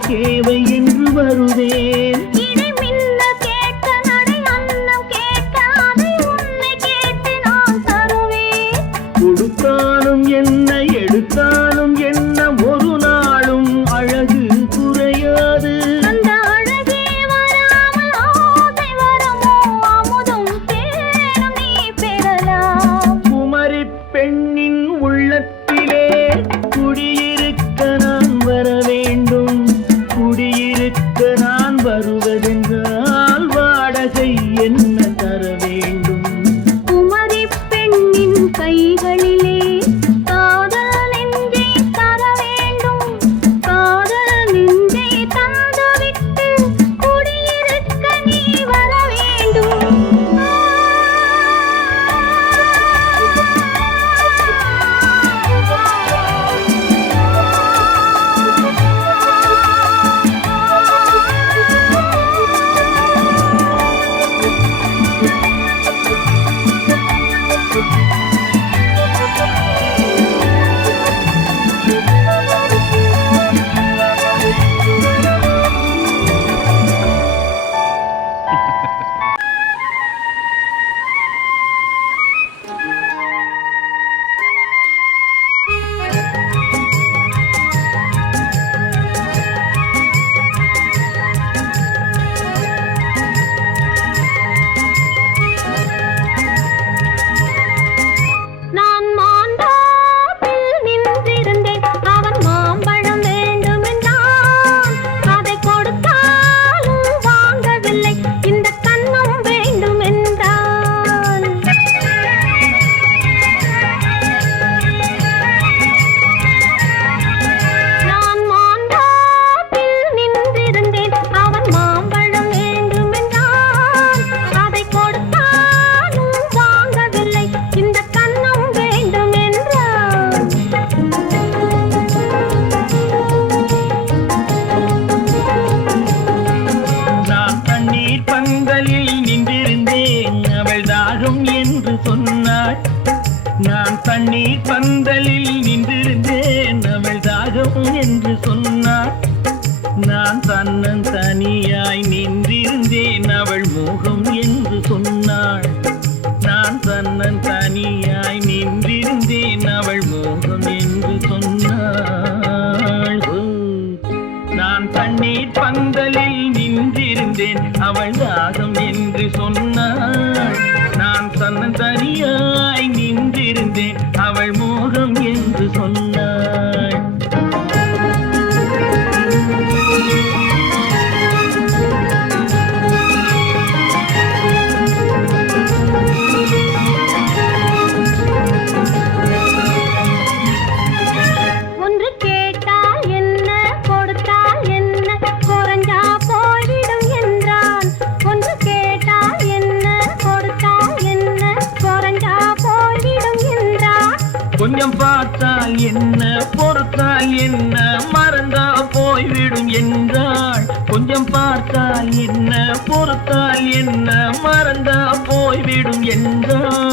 தேவை என்று வருவேன். அவள் தாகம் என்று சொன்ன என்றான்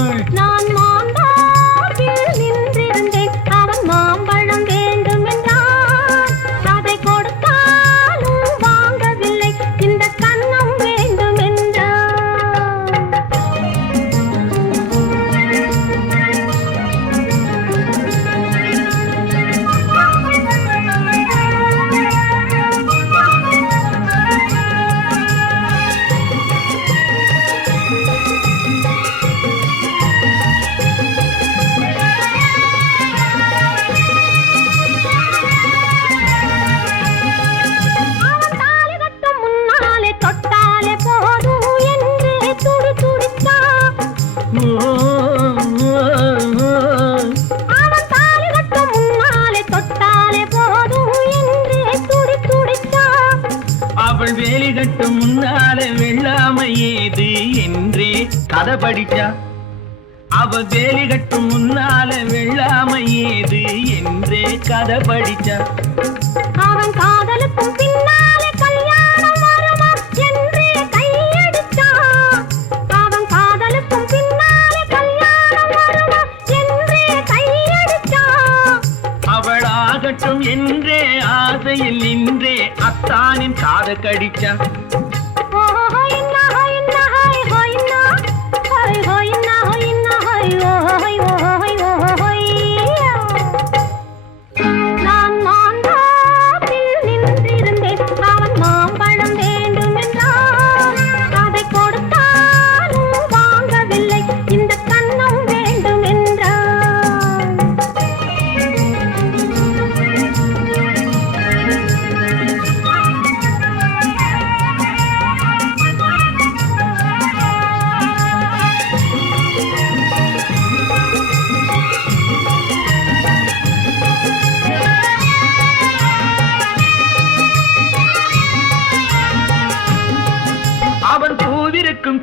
முன்னால வெள்ளாமை ஏது என்றே கதை படித்தான் அவன் காதலுக்கும் பின்னாலே கல்யாணம் வருமா என்றே கையடித்தான் அவன் காதலுக்கும் பின்னாலே கல்யாணம் வருமா என்றே கையடித்தான் அவளாகட்டும் என்றே ஆசையில் நின்றே அத்தானின் காதை கடிச்சான்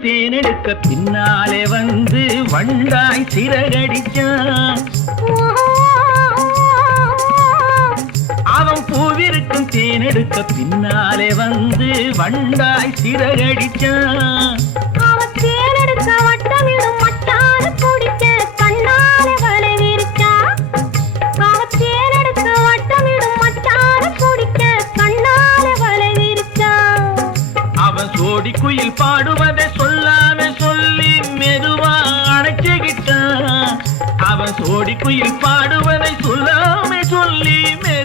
தேனெடுக்க பின்னாலே வந்து வண்டாய் சிறகடிச்சான். அவன் பூவிருக்கும் தேனெடுக்க பின்னாலே வந்து வண்டாய் சிறகடிச்சான். சோடி குயில் பாடுவதை சொல் ஓடி குயில் பாடுவதை சொல்லாமே சொல்லி மே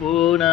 பூனா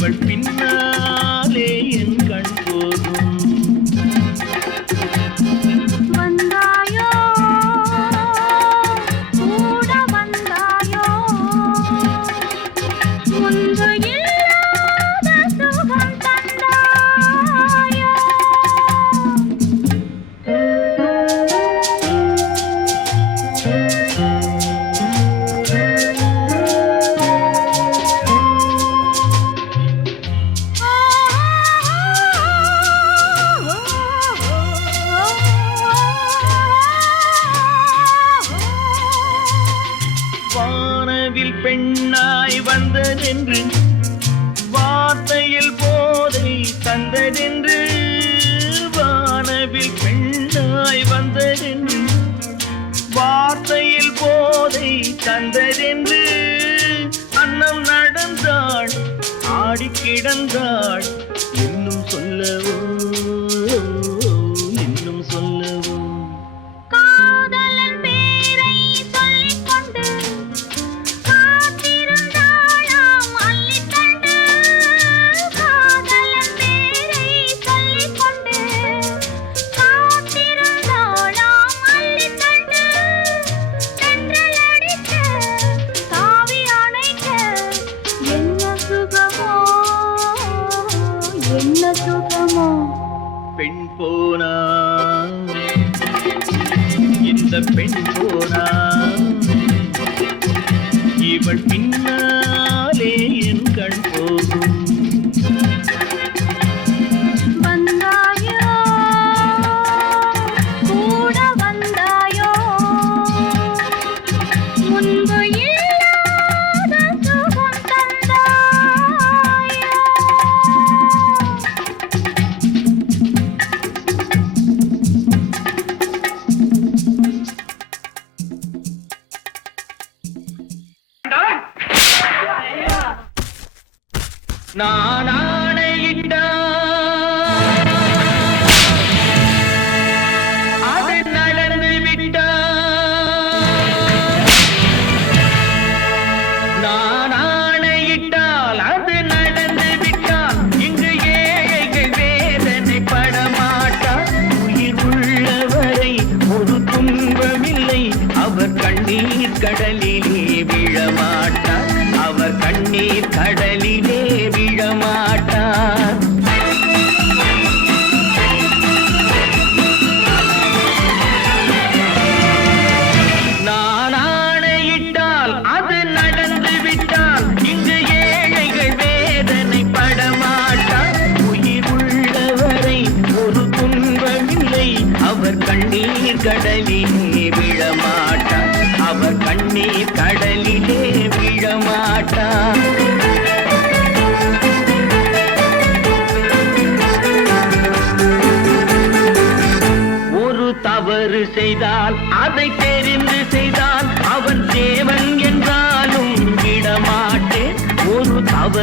அவள் பின்னால் கண்டதென்று அன்னம் நடந்தாள் ஆடி கிடந்தாள் இன்னும் சொல்லவும்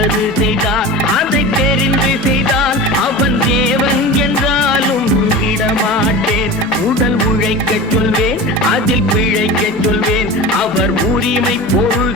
நல்லது செய்தான் அதை தெரிந்து செய்தான் அவன் தேவன் என்றாலும் விடமாட்டேன் உடல் உழைக்க சொல்வேன் அதில் பிழைக்க சொல்வேன். அவர் உரிமை பொருள்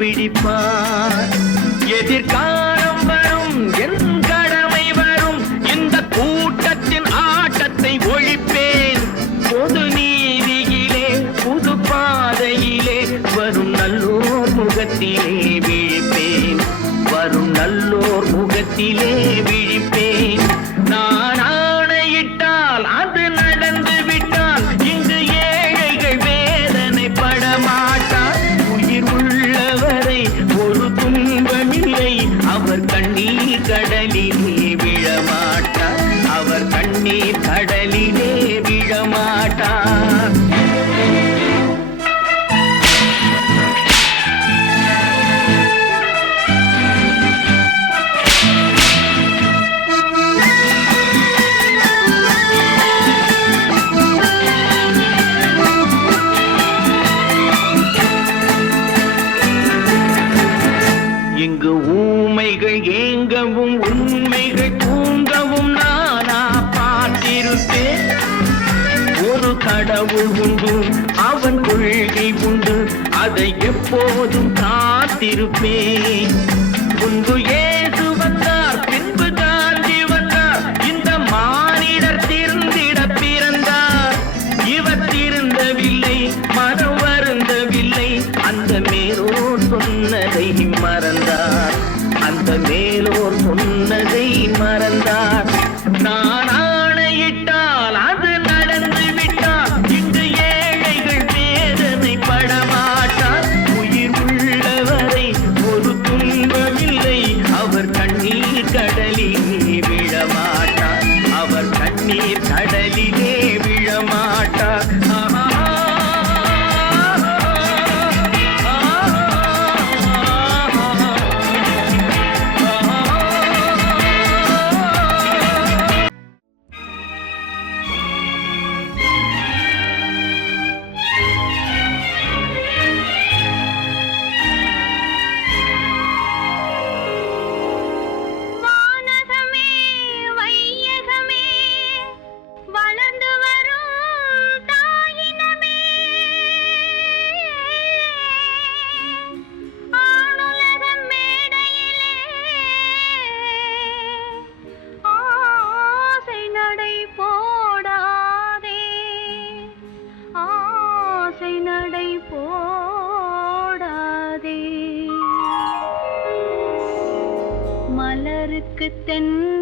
பிடிப்பார். எதிர்கால தென்